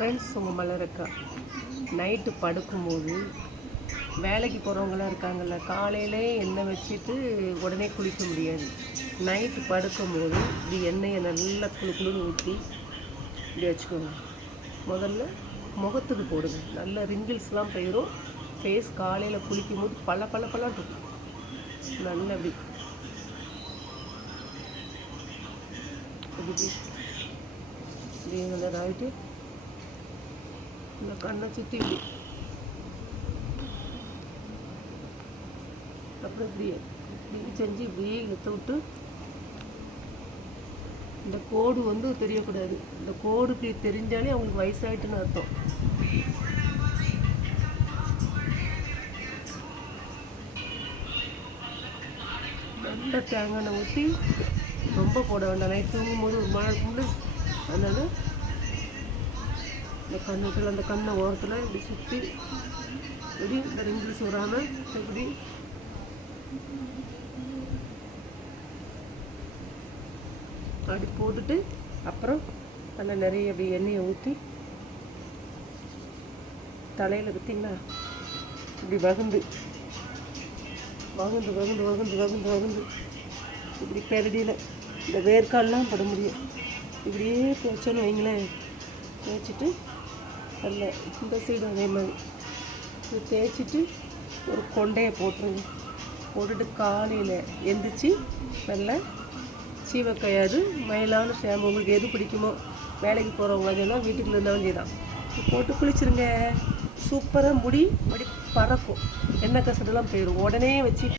Friends, உங்கள் மலரக்கா night படுக்கும்போது வேலைக்கு போகிறவங்களாம் இருக்காங்கள்ல, காலையிலே எண்ணெய் வச்சுட்டு உடனே குளிக்க முடியாது. நைட்டு படுக்கும்போது இப்படி எண்ணெயை நல்லா குளுன்னு ஊற்றி இப்படி வச்சுக்கோங்க. முதல்ல முகத்துக்கு போடுங்க. நல்ல ரிங்கிள்ஸ்லாம் போயிடும். ஃபேஸ் காலையில் குளிக்கும் போது பல இருக்கும். நல்லா இப்படி நல்லா ஆகிட்டு இந்த கண்ணை சுற்றி இப்படி அப்புறம் இப்படி செஞ்சு இப்படியே இழுத்து விட்டு இந்த கோடு தெரியக்கூடாது. இந்த கோடுக்கு தெரிஞ்சாலே அவங்களுக்கு வயசாயிட்டுன்னு அர்த்தம். நல்ல தேங்காய் ஊற்றி ரொம்ப போட வேண்டாம். நைட் தூங்கும்போது ஒரு மழை கொண்டு அதனால் இந்த கண்ணுக்குள்ள அந்த கண்ணை ஓரத்தில் இப்படி சுற்றி இப்படி இந்த ரிங்கிள்ஸ் வராமல் இப்படி அப்படி போட்டுட்டு அப்புறம் நல்லா நிறைய அப்படி எண்ணெயை ஊற்றி தலையில் பார்த்தீங்களா இப்படி வகுந்து இப்படி பெரடியில் இந்த வேர்க்கால்லாம் பட முடியும். இப்படியே தேய்ச்சோன்னு வைங்களேன். தேய்ச்சிட்டு நல்ல இந்த சைடு அதே மாதிரி இது தேய்ச்சிட்டு ஒரு கொண்டையை போட்டுருங்க. போட்டுட்டு காலையில் எந்திரிச்சு நல்லா சீவக்கையாது மயிலான ஷாம்பு உங்களுக்கு எது பிடிக்குமோ, வேலைக்கு போகிறவங்க அதெல்லாம் வீட்டுக்குள்ள இருந்தாலும் செய்யலாம். போட்டு குளிச்சுருங்க. சூப்பராக முடி பறக்கும். எண்ணெய் கசடெல்லாம் போயிடும். உடனே வச்சு